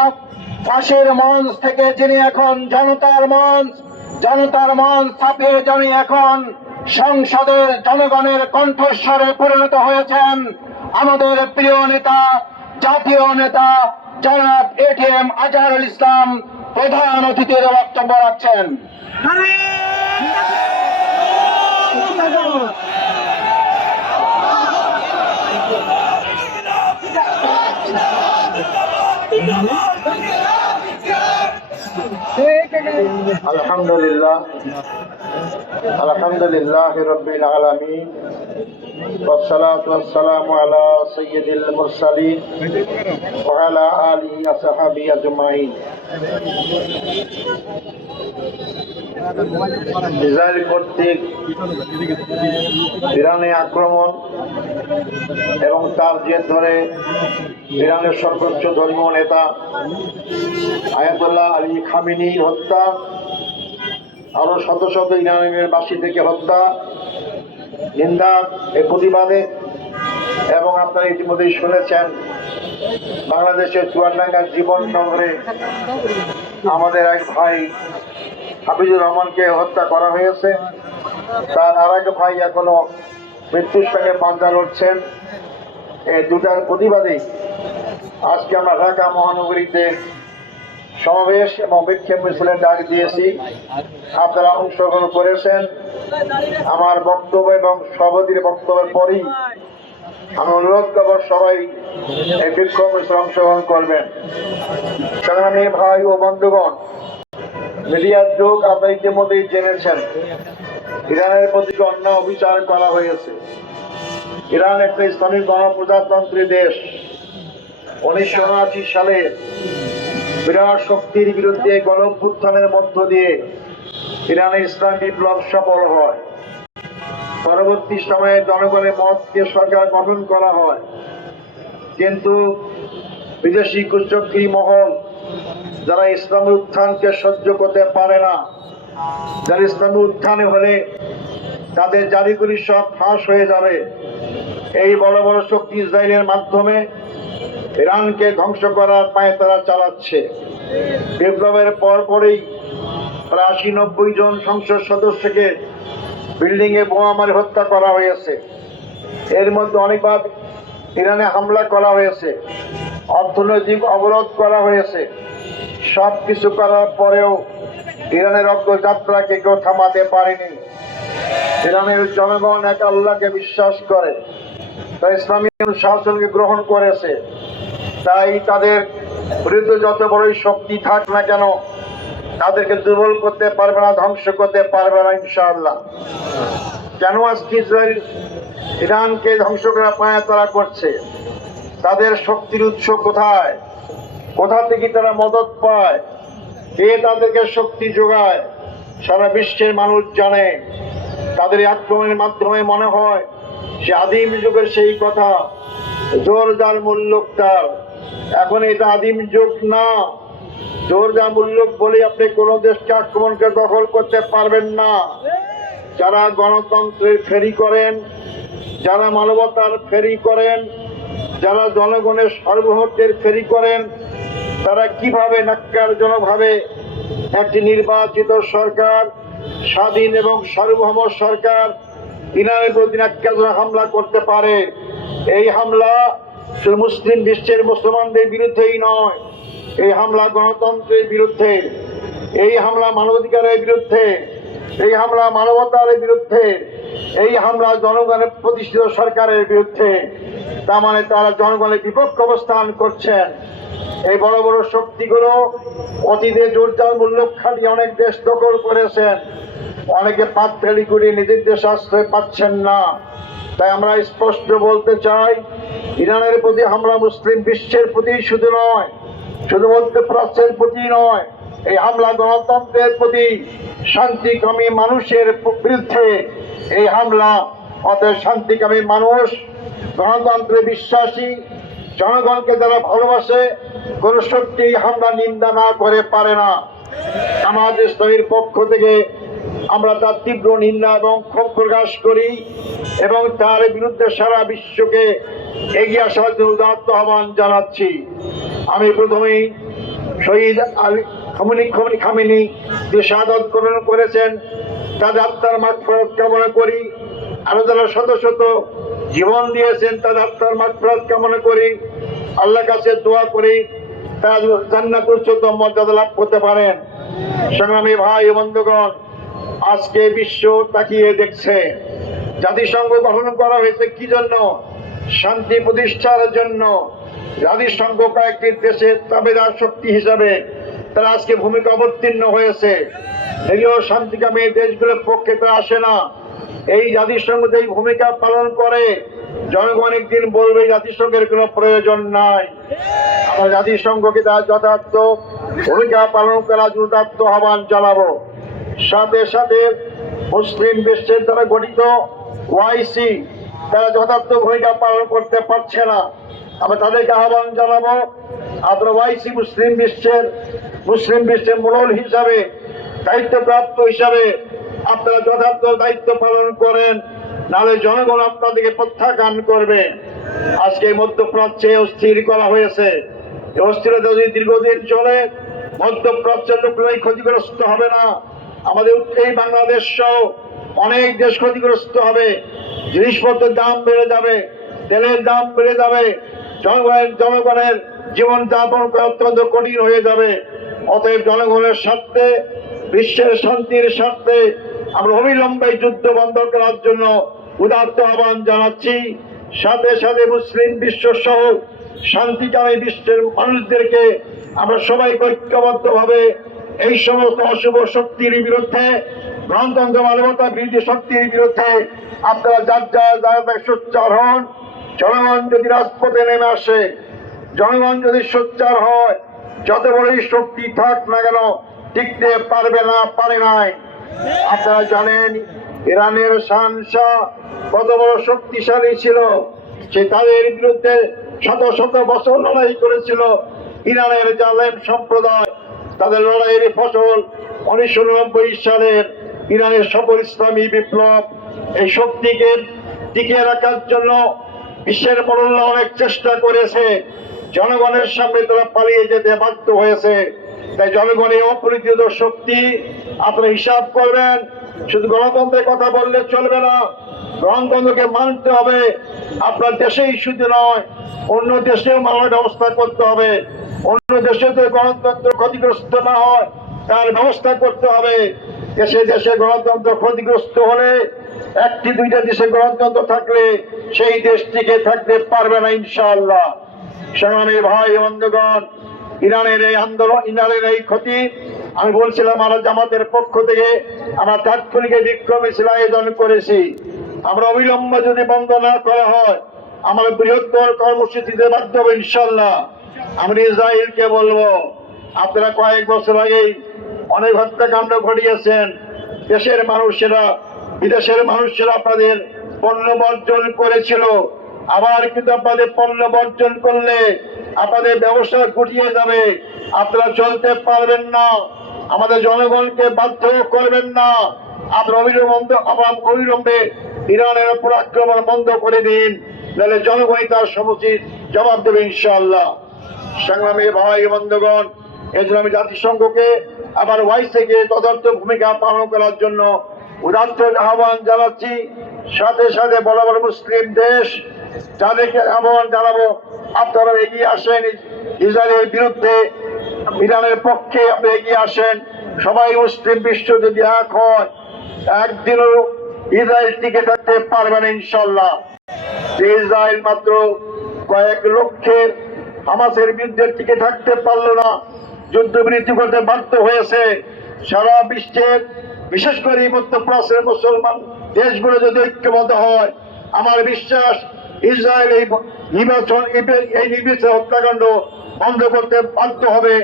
ফাঁসির মঞ্চ থেকে যিনি এখন জনতার মঞ্চ ছাপিয়ে যিনি এখন সংসদের জনগণের কণ্ঠস্বরে পরিণত হয়েছেন, আমাদের প্রিয় নেতা, জাতীয় নেতা জনাব এটিএম আজহারুল ইসলাম প্রধান অতিথির বক্তব্য রাখছেন। আলহামদুলিল্লাহ রাব্বিল আলামিন ওয়াসসালাতু ওয়াসসালামু আলা সাইয়্যিদিল মুরসালিন ওয়া আলা আলিহি ওয়া সাহবিহি আজমাইন। ইসরায়েল কর্তৃক ইরানে আক্রমণ এবং তার জের ধরে ইরানের সর্বোচ্চ ধর্মীয় নেতা আয়াতুল্লাহ আলী খামেনির হত্যা, আরো শত শত ইরানের বাসীদেরকে হত্যা, নিন্দা এর প্রতিবাদে। এবং আপনারা ইতিমধ্যেই শুনেছেন বাংলাদেশের চুয়াডাঙ্গার জীবননগরে আমাদের এক ভাই হাফিজুর রহমানকে হত্যা করা হয়েছে। তার আর এক ভাই এখনো মৃত্যুর সঙ্গে পাঞ্জা লড়ছেন। এই দুটার প্রতিবাদে আজকে আমরা ঢাকা মহানগরীতে সমাবেশ এবং বিক্ষোভ মিছিলের ডাক দিয়েছি। আপনারা অংশগ্রহণ করেছেন। আমার বক্তব্য এবং সভাপতির বক্তব্যের পরেই আমি অনুরোধ করব সবাই এই বিক্ষোভ মিছিলে অংশগ্রহণ করবেন। সংগ্রামী ভাই ও বন্ধুগণ, মিডিয়ার যুগ, আপনারা ইতিমধ্যেই জেনেছেন ইরানের প্রতি অন্যায় অবিচার করা হয়েছে। ইরান একটা ইসলামিক গণপ্রজাতন্ত্রী দেশ। 1979 সালে বিরাট শক্তির বিরুদ্ধে গণঅভ্যুত্থানের মধ্য দিয়ে ইরানের ইসলাম বিপ্লব সফল হয়। পরবর্তী সময়ে জনগণের মতকে সরকার গঠন করা হয়, কিন্তু বিদেশি কুচক্রী মহল যারা ইসলামের উত্থানকে সহ্য করতে পারে না, যারা ইসলামের উত্থানে হলে তাদের জারিগুলি সব ফাঁস হয়ে যাবে, এই বড় বড় শক্তি ইসরায়েলের মাধ্যমে ইরানকে ধ্বংস করার পায়তারা চালাচ্ছে। বিপ্লবের পরপরই প্রায় 80-90 জন সংসদ সদস্যকে বিল্ডিং এ বোমা মারে হত্যা করা হয়েছে। এর মধ্যে অনেকবার ইরানে হামলা করা হয়েছে, অর্থনৈতিক অবরোধ করা হয়েছে। সবকিছু করার পরেও ইরানের অগ্রযাত্রাকে কেউ থামাতে পারেনি। ইরানের জনগণ এক আল্লাহকে বিশ্বাস করে, তাই ইসলামী শাসনকে গ্রহণ করেছে। তাই তাদের বিরুদ্ধে যত বড়ই শক্তি থাক না কেন তাদেরকে দুর্বল করতে পারবে না, ধ্বংস করতে পারবে না ইনশাআল্লাহ। কেন আজকে ইসরায়েল ইরানকে ধ্বংস করার পায়তারা করছে? তাদের শক্তির উৎস কোথায়? কোথা থেকে তারা মদত পায়? কে তাদেরকে শক্তি যোগায়? সারা বিশ্বের মানুষ জানে। তাদের এই আক্রমণের মাধ্যমে মনে হয় সে আদিম যুগের সেই কথা, জোর যার মুল্লুক তার। এখন এটা আদিম যুগ না। জোর যা মুল্লুক বলে আপনি কোন দেশকে আক্রমণকে দখল করতে পারবেন না। যারা গণতন্ত্রের ফেরি করেন, যারা মানবতার ফেরি করেন, যারা জনগণের সার্বভৌমত্বের ফেরি করেন, তারা কিভাবে ন্যাক্কারজনকভাবে একটি নির্বাচিত সরকার, স্বাধীন এবং সার্বভৌম সরকার ইরানের প্রতি ন্যাক্কারজনক হামলা করতে পারে? এই হামলা শুধু মুসলিম বিশ্বের মুসলমানদের বিরুদ্ধেই নয়, এই হামলা গণতন্ত্রের বিরুদ্ধে, এই হামলা মানবাধিকারের বিরুদ্ধে, এই হামলা মানবতার বিরুদ্ধে, এই হামলা জনগণের প্রতিষ্ঠিত সরকারের বিরুদ্ধে। তার মানে তারা জনগণের বিপক্ষে অবস্থান করছেন। এই বড় বড় শক্তিগুলো অতীতে জোরদার মূল্য খাটিয়ে অনেক দেশ দখল করেছেন, অনেকে পাত ফেলি করে নিজের দেশ আশ্রয় পাচ্ছেন না। তাই আমরা স্পষ্ট বলতে চাই, ইরানের প্রতি হামলা মুসলিম বিশ্বের প্রতি শুধু নয়, শুধু মধ্যপ্রাচ্যের প্রতি নয়, এই হামলা গণতন্ত্রের প্রতি, শান্তিকামী মানুষের বিরুদ্ধে এই হামলা। অতএব শান্তিকামী মানুষ, গণতন্ত্রে বিশ্বাসী জনগণকে যারা ভালোবাসে, কোন শক্তি এই হামলা নিন্দা না করে পারে না। আমাদের ইসলামের পক্ষ থেকে আমরা তার তীব্র নিন্দা এবং ক্ষোভ প্রকাশ করি এবং তার বিরুদ্ধে সারা বিশ্বকে এগিয়ে আসার জন্য উদাত্ত আহ্বান জানাচ্ছি। আমি প্রথমেই শহীদ আলী খামেনি যে শাহাদাত গ্রহণ করেছেন তাদের আত্মার মাগফিরাত কামনা করি। আরো যারা শত শত জীবন দিয়েছেন তাদের আত্মার মাগফিরাত কামনা করি। আল্লাহর কাছে দোয়া করি তারা জান্নাতুল উচ্চতম মর্যাদা লাভ করতে পারেন। সংগ্রামী ভাই ও বন্ধুগণ, আজকে বিশ্ব তাকিয়ে দেখছে। জাতিসংঘ গঠন করা হয়েছে কি জন্য? শান্তি প্রতিষ্ঠার জন্য। জাতিসংঘ কয়েকটি দেশের তাবেদার শক্তি হিসাবে তারা আজকে ভূমিকা অবতীর্ণ হয়েছে। যদিও শান্তিকামী দেশগুলোর পক্ষে তারা আসে না। এই জাতিসংঘ যেই ভূমিকা পালন করে, জনগণ একদিন বলবে জাতিসংঘের কোনো প্রয়োজন নাই। আমরা জাতিসংঘকে তার যথার্থ ভূমিকা পালন করার যথার্থ আহ্বান জানাবো। সাথে সাথে মুসলিম বিশ্বের দ্বারা গঠিত ওআইসি তারা যথার্থ ভূমিকা পালন করতে পারছে না। আমরা তাদেরকে আহ্বান জানাবো, আপনারা ওআইসি মুসলিম বিশ্বের মূল হিসাবে, দায়িত্বপ্রাপ্ত হিসাবে আপনারা যথার্থ দায়িত্ব পালন করেন, নাহলে জনগণ আপনাদেরকে প্রত্যাখ্যান করবে। আজকে মধ্যপ্রাচ্যে অস্থির করা হয়েছে। এই অস্থিরতা যদি দীর্ঘদিন চলে, মধ্যপ্রাচ্যের লোকরাই ক্ষতিগ্রস্ত হবে না, আমাদের এই বাংলাদেশ সহ অনেক দেশ ক্ষতিগ্রস্ত হবে। জিনিসপত্রের দাম বেড়ে যাবে, তেলের দাম বেড়ে যাবে, জনগণের জীবন যাপন করা অত্যন্ত কঠিন হয়ে যাবে। অতএব জনগণের স্বার্থে, বিশ্বের শান্তির স্বার্থে আমরা অবিলম্বে যুদ্ধ বন্ধ করার জন্য উদাত্ত আহ্বান জানাচ্ছি। সাথে সাথে মুসলিম বিশ্ব সহ শান্তিকামী বিশ্বের মানুষদেরকে আমরা সবাই ঐক্যবদ্ধভাবে এই সমস্ত অশুভ শক্তির বিরুদ্ধে, গণতন্ত্র মানবতা বিরোধী শক্তির বিরুদ্ধে আপনারা যার জায়গায় সোচ্চার হন। জনগণ যদি রাজপথে নেমে আসে, জনগণ যদি সোচ্চার হয়, যত বড়ই শক্তি থাক না কেন টিকতে পারবে না, পারে নাই। আপনারা জানেন ইরানের শাহনশাহ কত বড় শক্তিশালী ছিল, সে তাদের বিরুদ্ধে শত শত বছর লড়াই করেছিল। ইরানের জালেম সম্প্রদায় তাদের লড়াইয়ের ফসল 1990 সালের ইরানের সফল ইসলামী বিপ্লব। এই শক্তিকে টিকিয়ে রাখার জন্য বিশ্বের মোড়ল্লা অনেক চেষ্টা করেছে, জনগণের সামনে তারা পালিয়ে যেতে বাধ্য হয়েছে। তাই জনগণের অপরিচিত শক্তি আপনারা হিসাব করবেন। শুধু গণতন্ত্রের কথা বললে চলবে না, গণতন্ত্রকে মানতে হবে। আপনার দেশেই শুধু নয়, অন্য দেশেও মানার ব্যবস্থা করতে হবে। অন্য দেশে তো গণতন্ত্র ক্ষতিগ্রস্ত না হয় তার ব্যবস্থা করতে হবে। দেশে দেশে গণতন্ত্র ক্ষতিগ্রস্ত হলে, একটি দুইটা দেশে গণতন্ত্র থাকলে সেই দেশ টিকে থাকতে পারবে না ইনশাআল্লাহ। সংগ্রামী ভাই বন্ধুগণ, ইরানের এই আন্দোলন, ইরানের এই ক্ষতি, আমি বলছিলাম আমরা জামাতের পক্ষ থেকে আমরা তাৎক্ষণিক বিক্ষোভ মিছিল আয়োজন করেছি। আমরা অবিলম্ব যদি বন্ধ না করা হয়, আমরা বৃহত্তর কর্মসূচিতে বাধ্য হবো ইনশাআল্লাহ। আমরা ইসরায়েলকে বলবো, আপনারা কয়েক বছর আগেই অনেক হত্যাকাণ্ড ঘটিয়েছেন, দেশের মানুষেরা, বিদেশের মানুষেরা আপনাদের পণ্য বর্জন করেছিল। আবার কিন্তু আপনাদের পণ্য বর্জন করলে আপনাদের ব্যবসা গুটিয়ে যাবে, আপনারা চলতে পারবেন না। আমাদের জনগণকে বাধ্য করবেন না। আপনারা অবিলম্বে ইরানের উপর আক্রমণ বন্ধ করে দিন, নাহলে জনগণই তার সমুচিত জবাব দেবে ইনশাআল্লাহ। সংগ্রামী ভাই বন্ধুগণ, এজন্য আমি জাতিসংঘকে আবার ওআইসিকে তদন্ত ভূমিকা পালন করার জন্য উদাত্ত আহ্বান জানাচ্ছি। সাথে সাথে বড় বড় মুসলিম দেশ যাদেরকে আহ্বান জানাবো, আপনারা এগিয়ে আসেন, ইসরায়েলের বিরুদ্ধে, ইরানের পক্ষে আপনি এগিয়ে আসেন। সবাই মুসলিম বিশ্ব যদি এক হয়, একদিনও ইসরায়েল টিকে থাকতে পারবে না ইনশাআল্লাহ। ইসরায়েল মাত্র কয়েক লক্ষের হামাসের বিরুদ্ধে টিকে থাকতে পারলো না, যুদ্ধবিরতি করতে বাধ্য হয়েছে। সারা বিশ্বের, বিশেষ করে মধ্যপ্রাচ্যের মুসলমান দেশগুলো যদি ঐক্যবদ্ধ হয়, আমার বিশ্বাস ইসরায়েল এই নির্বিচার হত্যাকাণ্ড বন্ধ করতে বাধ্য হবে।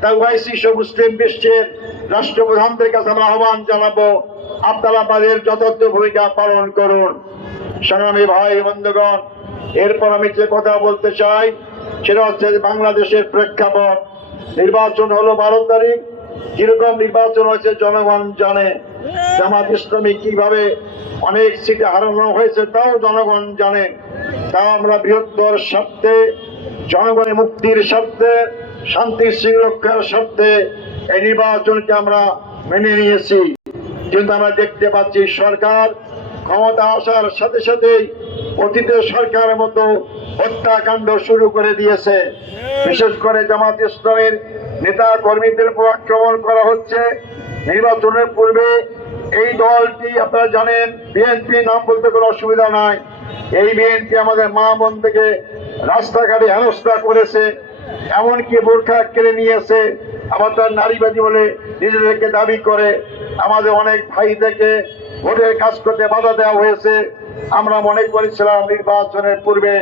তাই ওআইসি সহ মুসলিম বিশ্বের রাষ্ট্রপ্রধানদের কাছে আমরা আহ্বান জানাবো, আপনারা আপনাদের যথার্থ ভূমিকা পালন করুন। সংগ্রামী ভাই বন্ধুগণ, এরপর আমি যে কথা বলতে চাই সেটা হচ্ছে বাংলাদেশের প্রেক্ষাপট। নির্বাচন হলো 12 তারিখ। কিরকম নির্বাচন হয়েছে জনগণ জানে। জামাত ইসলামী কিভাবে অনেক সিটে হারানো হয়েছে তাও জনগণ জানে। তাও আমরা বৃহত্তর স্বার্থে, জনগণের মুক্তির স্বার্থে, শান্তি শৃঙ্খলার স্বার্থে এই নির্বাচনকে আমরা মেনে নিয়েছি। কিন্তু আমরা দেখতে পাচ্ছি সরকার ক্ষমতা আসার সাথে সাথেই অতীতের সরকারের মতো হত্যাকাণ্ড শুরু করে দিয়েছে। বিশেষ করে জামাত ইসলামের নেতা কর্মীদের উপর আক্রমণ করা হচ্ছে। নির্বাচনের পূর্বে এই দলটি, আপনারা জানেন, বিএনপি নাম বলতে কোনো অসুবিধা নাই, এই বিএনপি আমাদের মা বোন থেকে রাস্তাঘাটে হেনস্থা করেছে, এমনকি বোরখা কেড়ে নিয়েছে, আবার তার নারীবাদী বলে নিজেদেরকে দাবি করে। আমাদের অনেক ভাই থেকে ভোটের কাজ করতে বাধা দেওয়া হয়েছে। আমরা মনে করেছিলাম নির্বাচনের পূর্বে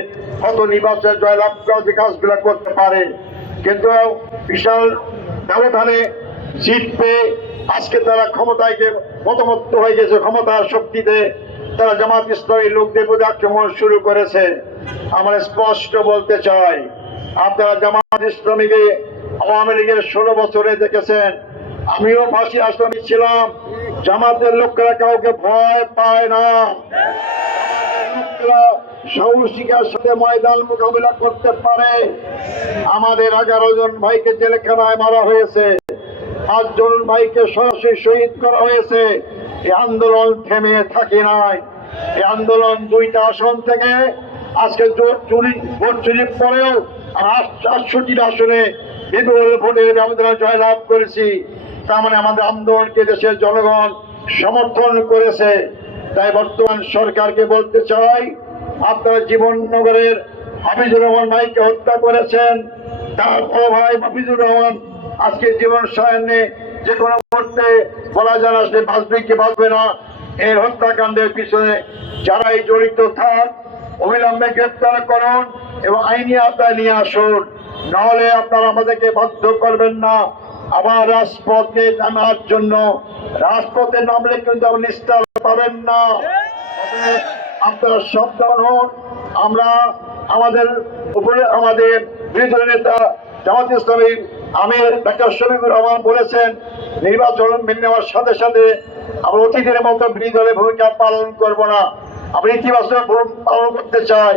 কত নির্বাচনের জয়লাভ কাজগুলো করতে পারে, কিন্তু বিশাল ব্যবধানে সিট পেয়ে আজকে তারা ক্ষমতায় মতমত্ত হয়ে গেছে, ক্ষমতার শক্তিতে তারা জামাত ইসলামী লোকদের প্রতি আক্রমণ শুরু করেছে। আমরা স্পষ্ট বলতে চাই, আপনারা জামাত ইসলামীকে আওয়ামী লীগের 16 বছরে দেখেছেন, আমিও ফাঁসি আসামি ছিলাম। জামাতের লোকেরা কাউকে ভয় পায় না, লোকেরা সাহসিকার সাথে ময়দান মোকাবিলা করতে পারে। আমাদের 11 জন ভাইকে জেলখানায় মারা হয়েছে, 5 জন ভাইকে সরাসরি শহীদ করা হয়েছে। এই আন্দোলন থেমে থাকে নাই। এই আন্দোলন 2টা আসন থেকে আজকে ভোট চুরির পরেও 68টি আসনে বিপুল ভোটের ব্যবধানে জয়লাভ করেছি। তার মানে আমাদের আন্দোলনকে দেশের জনগণ সমর্থন করেছে। তাই বর্তমান সরকারকে বলতে চাই, আপনারা জীবননগরের হাফিজুর রহমান ভাইকে হত্যা করেছেন, তার বড় ভাই হাফিজুর রহমান আজকে জীবন সায়নে যে কোনো মুহূর্তে বলা যায় না সে বাঁচবে কি বাঁচবে না। এই হত্যাকাণ্ডের পিছনে যারাই জড়িত থাক অবিলম্বে গ্রেপ্তার করুন এবং আইনি আওতায় নিয়ে আসুন, নাহলে আপনারা আমাদেরকে বাধ্য করবেন না আবার রাজপথে নামার জন্য। রাজপথে নামলে কিন্তু আপনি নিস্তার পাবেন না। আপনারা সাবধান হন। আমরা আমাদের উপরে আমাদের বিরোধী নেতা জামাত ইসলামী আমির ডাক্তার শফিকুর রহমান বলেছেন, নির্বাচন মেনে নেওয়ার সাথে সাথে আমরা অতীতের মতো বিরোধী দলের ভূমিকা পালন করব না, আমরা ইতিবাচক পালন করতে চাই।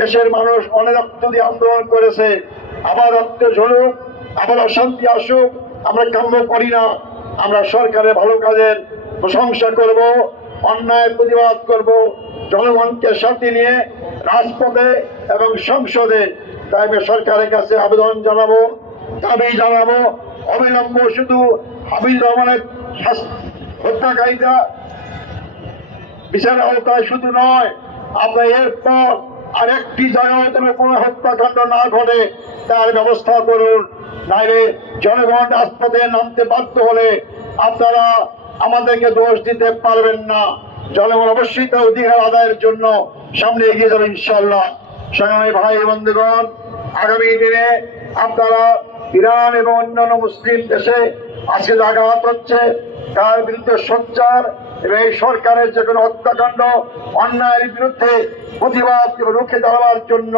দেশের মানুষ অনেক রক্ত দিয়ে আন্দোলন করেছে, আবার রক্ত ঝরুক, আবার অশান্তি আসুক আমরা কাম্য করি না। আমরা সরকারের ভালো কাজের প্রশংসা করব, অন্যায় প্রতিবাদ করব, জনগণকে সাথে নিয়ে রাজপথে এবং সংসদে। তাই আমি সরকারের কাছে আবেদন জানাবো, দাবি জানাবো, অবিলম্বে শুধু হাফিজুর রহমানের হত্যাকারীরা বিচারের আওতায় শুধু নয়, আপনার এরপর আরেকটি জায়গায় কোনো হত্যাকাণ্ড না ঘটে তার ব্যবস্থা করুন। নাইলে জনগণ রাজপথে নামতে বাধ্য হলে আপনারা আমাদেরকে দোষ দিতে পারবেন না। জনগণ অবশ্যই তার অধিকার আদায়ের জন্য সামনে এগিয়ে যাবেন ইনশাআল্লাহ। সংগ্রামী ভাই বন্ধুগণ, আগামী দিনে আপনারা ইরান এবং অন্যান্য মুসলিম দেশে আজকে আঘাত হচ্ছে তার বিরুদ্ধে সোচ্চার এবং এই সরকারের যে কোনো হত্যাকাণ্ড অন্যায়ের বিরুদ্ধে প্রতিবাদ রুখে দাঁড়াবার জন্য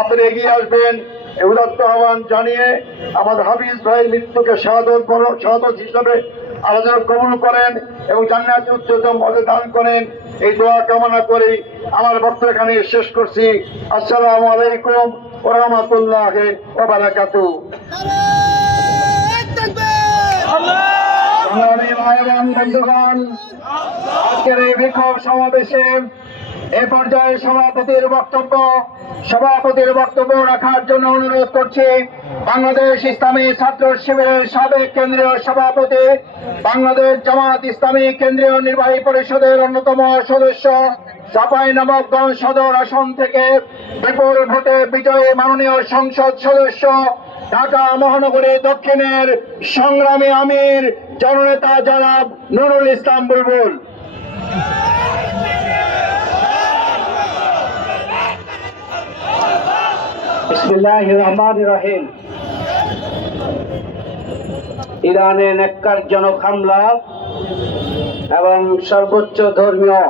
আপনারা এগিয়ে আসবেন। এই উদাত্ত আহ্বান জানিয়ে আমাদের হাফিজ ভাইয়ের মৃত্যুকে শাহাদত হিসাবে আলোচনা কবুল করেন এবং জান্নাতে উচ্চতম পদে দান করেন, এই দোয়া কামনা করে আমার বক্তব্য এখানে শেষ করছি। আসসালামু আলাইকুম ওয়া রাহমাতুল্লাহি ওয়া বারাকাতুহু। সংগ্রামী ভাই এবং বন্ধুগণ, আজকের এই বিক্ষোভ সমাবেশে এ পর্যায়ে সভাপতির বক্তব্য রাখার জন্য অনুরোধ করছি বাংলাদেশ ইসলামী ছাত্র শিবিরের সাবেক কেন্দ্রীয় সভাপতি, বাংলাদেশ জামাত ইসলামী কেন্দ্রীয় নির্বাহী পরিষদের অন্যতম সদস্য, চাঁপাইনবাবগঞ্জ সদর আসন থেকে বিপুল ভোটে বিজয়ী মাননীয় সংসদ সদস্য, ঢাকা মহানগরী দক্ষিণের সংগ্রামী আমির জননেতা জনাব নুরুল ইসলাম বুলবুল। বিসমিল্লাহির রহমানির রহিম। ইরানে ন্যাক্কারজনক হামলা এবং সর্বোচ্চ ধর্মীয়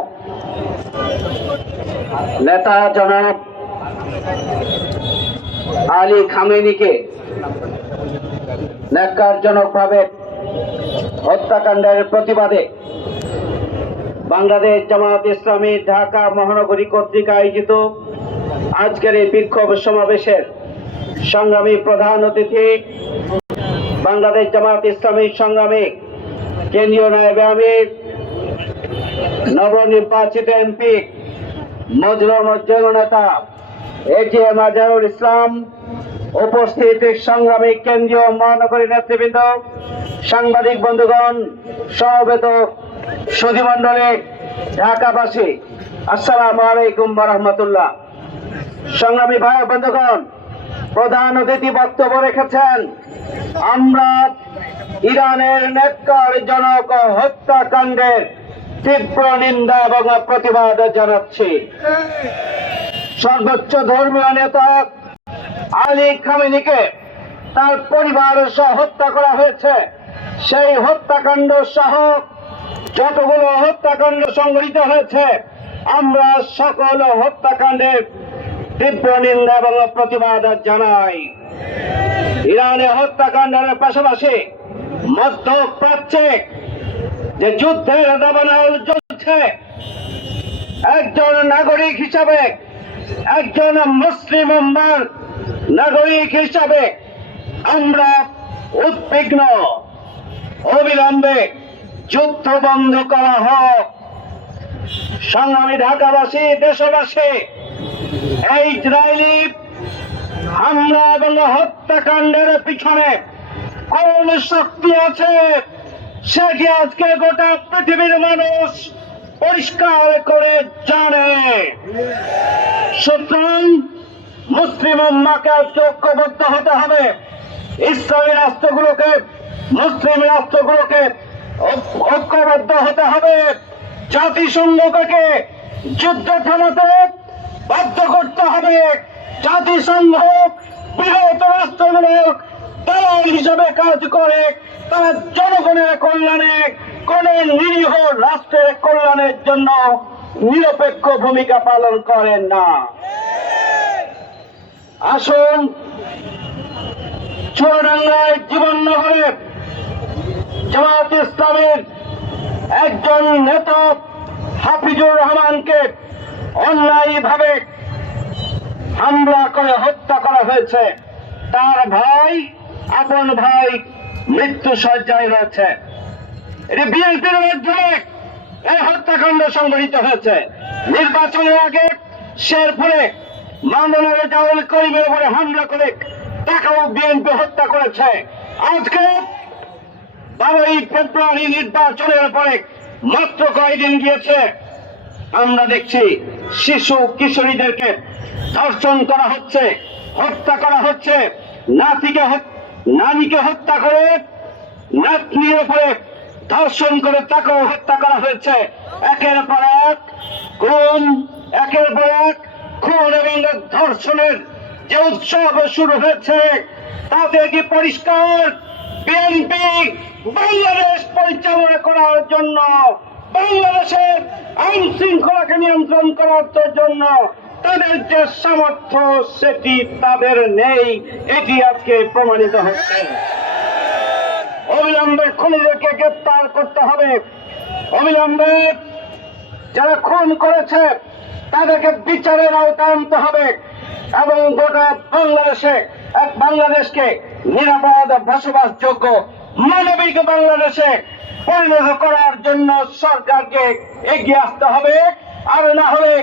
নেতা জনাব আলী খামেনিকে ন্যাক্কারজনকভাবে হত্যাকাণ্ডের প্রতিবাদে বাংলাদেশ জামাত ইসলামী ঢাকা মহানগরী কর্তৃক আয়োজিত আজকের এই বিক্ষোভ সমাবেশের সংগ্রামী প্রধান অতিথি বাংলাদেশ জামাত ইসলামী সংগ্রামী কেন্দ্রীয় নায়েবে আমির নবনির্বাচিত এমপি মজলুম নেতা এটিএম আজহারুল ইসলাম, উপস্থিত সংগ্রামী কেন্দ্রীয় মহানগরী নেতৃবৃন্দ, সাংবাদিক বন্ধুগণ, সমবেত সুধীমণ্ডলী, ঢাকাবাসী, আসসালামু আলাইকুম ওয়া রাহমাতুল্লাহ। সংগ্রামী ভাই বন্ধুগণ, প্রধান অতিথি বক্তব্য রেখেছেন, আমরা ইরানের ন্যাক্কারজনক হত্যাকাণ্ডের তীব্র নিন্দা এবং প্রতিবাদ জানাচ্ছি। সর্বোচ্চ ধর্মীয় নেতা আলী খামেনিকে তার পরিবার সহ হত্যা করা হয়েছে। সেই হত্যাকাণ্ড সহ যতগুলো হত্যাকাণ্ড সংঘটিত হয়েছে, আমরা সকল হত্যাকাণ্ডের তীব্র নিন্দা এবং প্রতিবাদ জানাই। ইরানে হত্যাকাণ্ডের পাশাপাশি মধ্যপ্রাচ্যে যে যুদ্ধের দাবানল চলছে, একজন নাগরিক হিসাবে, একজন মুসলিম উম্মার নাগরিক হিসাবে আমরা উদ্বিগ্ন। অবিলম্বে যুদ্ধ বন্ধ করা হোক। সংগ্রামী ঢাকাবাসী, দেশবাসী, এই ইসরায়েলি হামলা এবং হত্যাকাণ্ডের পিছনে কোন শক্তি আছে সেটি আজকে গোটা পৃথিবীর মানুষ পরিষ্কার করে জানে। সুতরাং মুসলিম উম্মাহকে আজকে ঐক্যবদ্ধ হতে হবে। ইসলামী রাষ্ট্রগুলোকে, মুসলিম রাষ্ট্রগুলোকে ঐক্যবদ্ধ হতে হবে। জাতিসংঘকে যুদ্ধ থামাতে বাধ্য করতে হবে। জাতিসংঘ বৃহৎ রাষ্ট্রগুলোর দালাল হিসাবে কাজ করে, তারা জনগণের কল্যাণে, কোন নিরীহ রাষ্ট্রের কল্যাণের জন্য নিরপেক্ষ ভূমিকা পালন করেন না। আসুন চুয়াডাঙ্গায় জীবননগরে জামায়াত ইসলামের একজন নেতা হাফিজুর রহমানকে অন্যায়ভাবে হামলা করে হত্যা করা হয়েছে। তার ভাই, আপন ভাই মৃত্যু শয্যায় রয়েছে। এটি বিএনপির মাধ্যমে এই হত্যাকাণ্ড সংঘটিত হয়েছে। নির্বাচনের আগে শেরপুরে মামুনুল জাওয়াল করিমের উপরে হামলা করে তাকেও বিএনপি হত্যা করেছে। আজকে 12ই ফেব্রুয়ারি নির্বাচনের পরে মাত্র কয়েকদিন গিয়েছে, আমরা দেখছি শিশু কিশোরীদেরকে ধর্ষণ করা হচ্ছে, হত্যা করা হচ্ছে। নানিকে হত্যা করে নাতনির উপরে ধর্ষণ করে তাকেও হত্যা করা হয়েছে। একের পর এক খুন, একের পর এক খুন এবং ধর্ষণের যে উৎসব শুরু হয়েছে, তাতে কি পরিষ্কার বিএনপি বাংলাদেশ পরিচালনা করার জন্য, বাংলাদেশের আইন শৃঙ্খলাকে নিয়ন্ত্রণ করার জন্য তাদের যে সামর্থ্য সেটি তাদের নেই, এটি আজকে প্রমাণিত হচ্ছে। অবিলম্বে খুনিদেরকে গ্রেপ্তার করতে হবে। অবিলম্বে যারা খুন করেছে তাদেরকে বিচারের আওতায় আনতে হবে এবং গোটা বাংলাদেশকে নিরাপদ, বসবাসযোগ্য, মানবিক বাংলাদেশে পরিণত করার জন্য সরকারকে এগিয়ে আসতে হবে। আর না হলে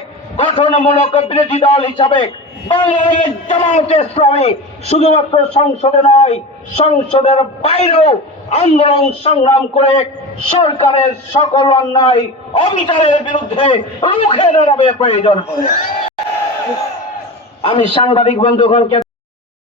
গঠনমূলক বিরোধী দল হিসাবে বাংলাদেশ জামায়াতে ইসলামী শুধুমাত্র সংসদে নয়, সংসদের বাইরেও আন্দোলন সংগ্রাম করে সরকারের সকল অন্যায় অবিচারের বিরুদ্ধে রুখে দাঁড়াবে প্রয়োজন হবে। আমি সাংবাদিক বন্ধুগণকে